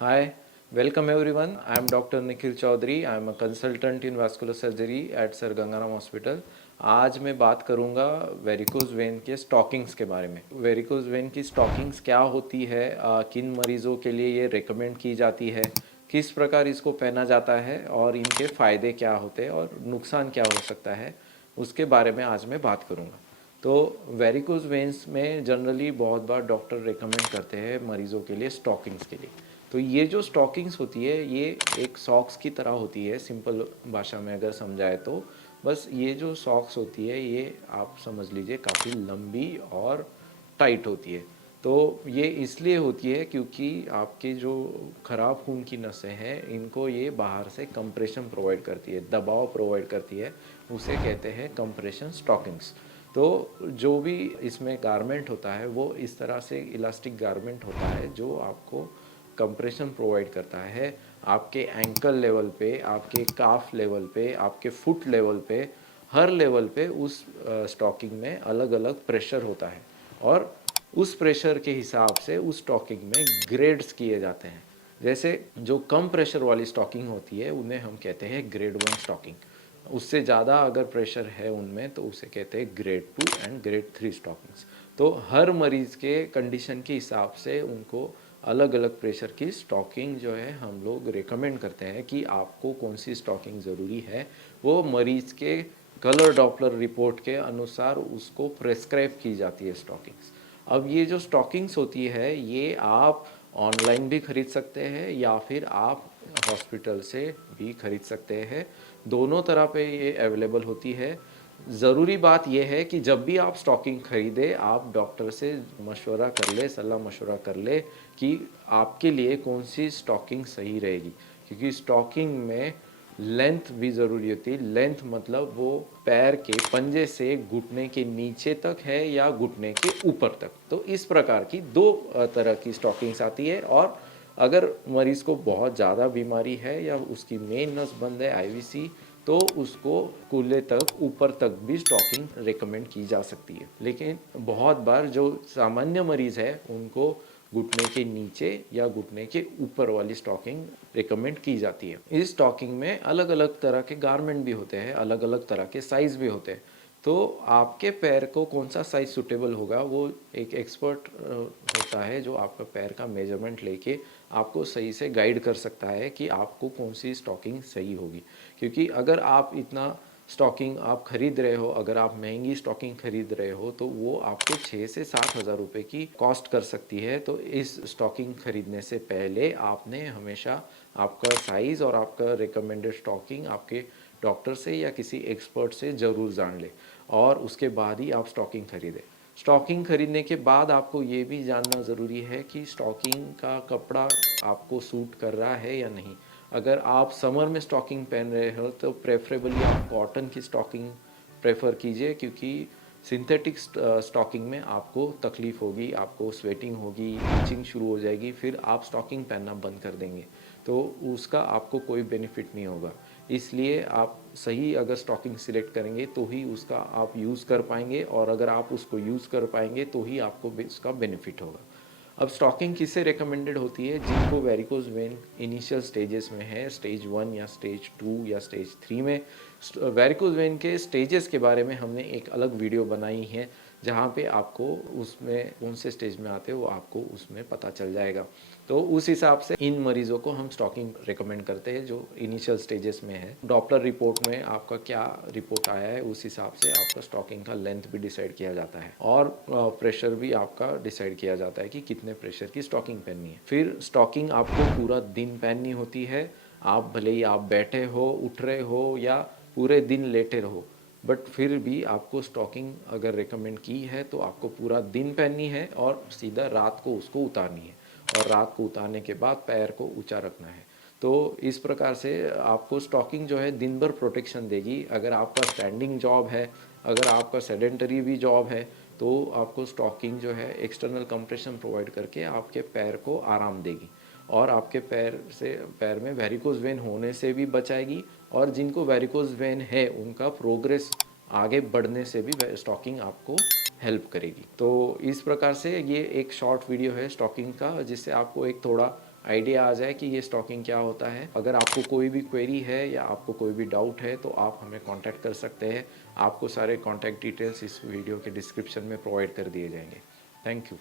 Hi, welcome everyone. I am Dr. Nikhil Chaudhary. I am a consultant in vascular surgery at sir Gangaram hospital. आज मैं बात करूंगा varicose vein के stockings के बारे में। वेरिकोज वेन की स्टॉकिंग्स क्या होती है, किन मरीज़ों के लिए ये रेकमेंड की जाती है, किस प्रकार इसको पहना जाता है और इनके फ़ायदे क्या होते हैं और नुकसान क्या हो सकता है, उसके बारे में आज मैं बात करूंगा। तो वेरिकोज वेन्स में जनरली बहुत बार डॉक्टर रेकमेंड करते हैं मरीज़ों के लिए स्टॉकिंग्स के लिए। तो ये जो स्टॉकिंग्स होती है ये एक सॉक्स की तरह होती है, सिंपल भाषा में अगर समझाए तो। बस ये जो सॉक्स होती है ये आप समझ लीजिए काफ़ी लंबी और टाइट होती है। तो ये इसलिए होती है क्योंकि आपके जो खराब खून की नसें हैं इनको ये बाहर से कंप्रेशन प्रोवाइड करती है, दबाव प्रोवाइड करती है, उसे कहते हैं कंप्रेशन स्टॉकिंग्स। तो जो भी इसमें गारमेंट होता है वो इस तरह से इलास्टिक गारमेंट होता है जो आपको कंप्रेशन प्रोवाइड करता है आपके एंकल लेवल पे, आपके काफ लेवल पे, आपके फुट लेवल पे, हर लेवल पे उस स्टॉकिंग में अलग अलग प्रेशर होता है और उस प्रेशर के हिसाब से उस स्टॉकिंग में ग्रेड्स किए जाते हैं। जैसे जो कम प्रेशर वाली स्टॉकिंग होती है उन्हें हम कहते हैं ग्रेड 1 स्टॉकिंग। उससे ज़्यादा अगर प्रेशर है उनमें तो उसे कहते हैं ग्रेड 2 एंड ग्रेड 3 स्टॉकिंग्स। तो हर मरीज़ के कंडीशन के हिसाब से उनको अलग अलग प्रेशर की स्टॉकिंग जो है हम लोग रेकमेंड करते हैं कि आपको कौन सी स्टॉकिंग ज़रूरी है। वो मरीज़ के कलर डॉपलर रिपोर्ट के अनुसार उसको प्रेस्क्राइब की जाती है स्टॉकिंग्स। अब ये जो स्टॉकिंग्स होती है ये आप ऑनलाइन भी खरीद सकते हैं या फिर आप हॉस्पिटल से भी खरीद सकते हैं। दोनों तरह पे ये अवेलेबल होती है। ज़रूरी बात यह है कि जब भी आप स्टॉकिंग खरीदें आप डॉक्टर से मशवरा कर ले, सलाह मशवरा कर ले कि आपके लिए कौन सी स्टॉकिंग सही रहेगी, क्योंकि स्टॉकिंग में लेंथ भी ज़रूरी होती है। लेंथ मतलब वो पैर के पंजे से घुटने के नीचे तक है या घुटने के ऊपर तक। तो इस प्रकार की दो तरह की स्टॉकिंग्स आती है। और अगर मरीज़ को बहुत ज़्यादा बीमारी है या उसकी मेन नस बंद है आईवीसी, तो उसको कूल्हे तक ऊपर तक भी स्टॉकिंग रेकमेंड की जा सकती है। लेकिन बहुत बार जो सामान्य मरीज़ है उनको घुटने के नीचे या घुटने के ऊपर वाली स्टॉकिंग रिकमेंड की जाती है। इस स्टॉकिंग में अलग अलग तरह के गारमेंट भी होते हैं, अलग अलग तरह के साइज़ भी होते हैं। तो आपके पैर को कौन सा साइज़ सूटेबल होगा वो एक एक्सपर्ट होता है जो आपका पैर का मेजरमेंट लेके आपको सही से गाइड कर सकता है कि आपको कौन सी स्टॉकिंग सही होगी। क्योंकि अगर आप इतना स्टॉकिंग आप खरीद रहे हो, अगर आप महंगी स्टॉकिंग खरीद रहे हो तो वो आपको 6 से 7 हज़ार रुपये की कॉस्ट कर सकती है। तो इस स्टॉकिंग खरीदने से पहले आपने हमेशा आपका साइज़ और आपका रिकमेंडेड स्टॉकिंग आपके डॉक्टर से या किसी एक्सपर्ट से ज़रूर जान ले और उसके बाद ही आप स्टॉकिंग खरीदें। स्टॉकिंग खरीदने के बाद आपको ये भी जानना ज़रूरी है कि स्टॉकिंग का कपड़ा आपको सूट कर रहा है या नहीं। अगर आप समर में स्टॉकिंग पहन रहे हो तो प्रेफरेबली आप कॉटन की स्टॉकिंग प्रेफर कीजिए, क्योंकि सिंथेटिक स्टॉकिंग में आपको तकलीफ़ होगी, आपको स्वेटिंग होगी, इचिंग शुरू हो जाएगी, फिर आप स्टॉकिंग पहनना बंद कर देंगे तो उसका आपको कोई बेनिफिट नहीं होगा। इसलिए आप सही अगर स्टॉकिंग सिलेक्ट करेंगे तो ही उसका आप यूज़ कर पाएंगे और अगर आप उसको यूज़ कर पाएंगे तो ही आपको उसका बेनिफिट होगा। अब स्टॉकिंग किससे रिकमेंडेड होती है? जिनको वेरिकोज वेन इनिशियल स्टेजेस में है, स्टेज 1 या स्टेज 2 या स्टेज 3 में। वेरिकोज वेन के स्टेजेस के बारे में हमने एक अलग वीडियो बनाई है जहाँ पे आपको उसमें कौन से स्टेज में आते हो वो आपको उसमें पता चल जाएगा। तो उस हिसाब से इन मरीज़ों को हम स्टॉकिंग रिकमेंड करते हैं जो इनिशियल स्टेजेस में है। डॉपलर रिपोर्ट में आपका क्या रिपोर्ट आया है उस हिसाब से आपका स्टॉकिंग का लेंथ भी डिसाइड किया जाता है और प्रेशर भी आपका डिसाइड किया जाता है कि कितने प्रेशर की स्टॉकिंग पहननी है। फिर स्टॉकिंग आपको पूरा दिन पहननी होती है। आप भले ही आप बैठे हो, उठ रहे हो या पूरे दिन लेटे रहो, बट फिर भी आपको स्टॉकिंग अगर रिकमेंड की है तो आपको पूरा दिन पहननी है और सीधा रात को उसको उतारनी है और रात को उतारने के बाद पैर को ऊंचा रखना है। तो इस प्रकार से आपको स्टॉकिंग जो है दिन भर प्रोटेक्शन देगी। अगर आपका स्टैंडिंग जॉब है, अगर आपका सेडेंटरी भी जॉब है, तो आपको स्टॉकिंग जो है एक्सटर्नल कंप्रेशन प्रोवाइड करके आपके पैर को आराम देगी और आपके पैर में वेरिकोज वेन होने से भी बचाएगी। और जिनको वेरिकोज वेन है उनका प्रोग्रेस आगे बढ़ने से भी स्टॉकिंग आपको हेल्प करेगी। तो इस प्रकार से ये एक शॉर्ट वीडियो है स्टॉकिंग का, जिससे आपको एक थोड़ा आइडिया आ जाए कि ये स्टॉकिंग क्या होता है। अगर आपको कोई भी क्वेरी है या आपको कोई भी डाउट है तो आप हमें कांटेक्ट कर सकते हैं। आपको सारे कांटेक्ट डिटेल्स इस वीडियो के डिस्क्रिप्शन में प्रोवाइड कर दिए जाएंगे। Thank you.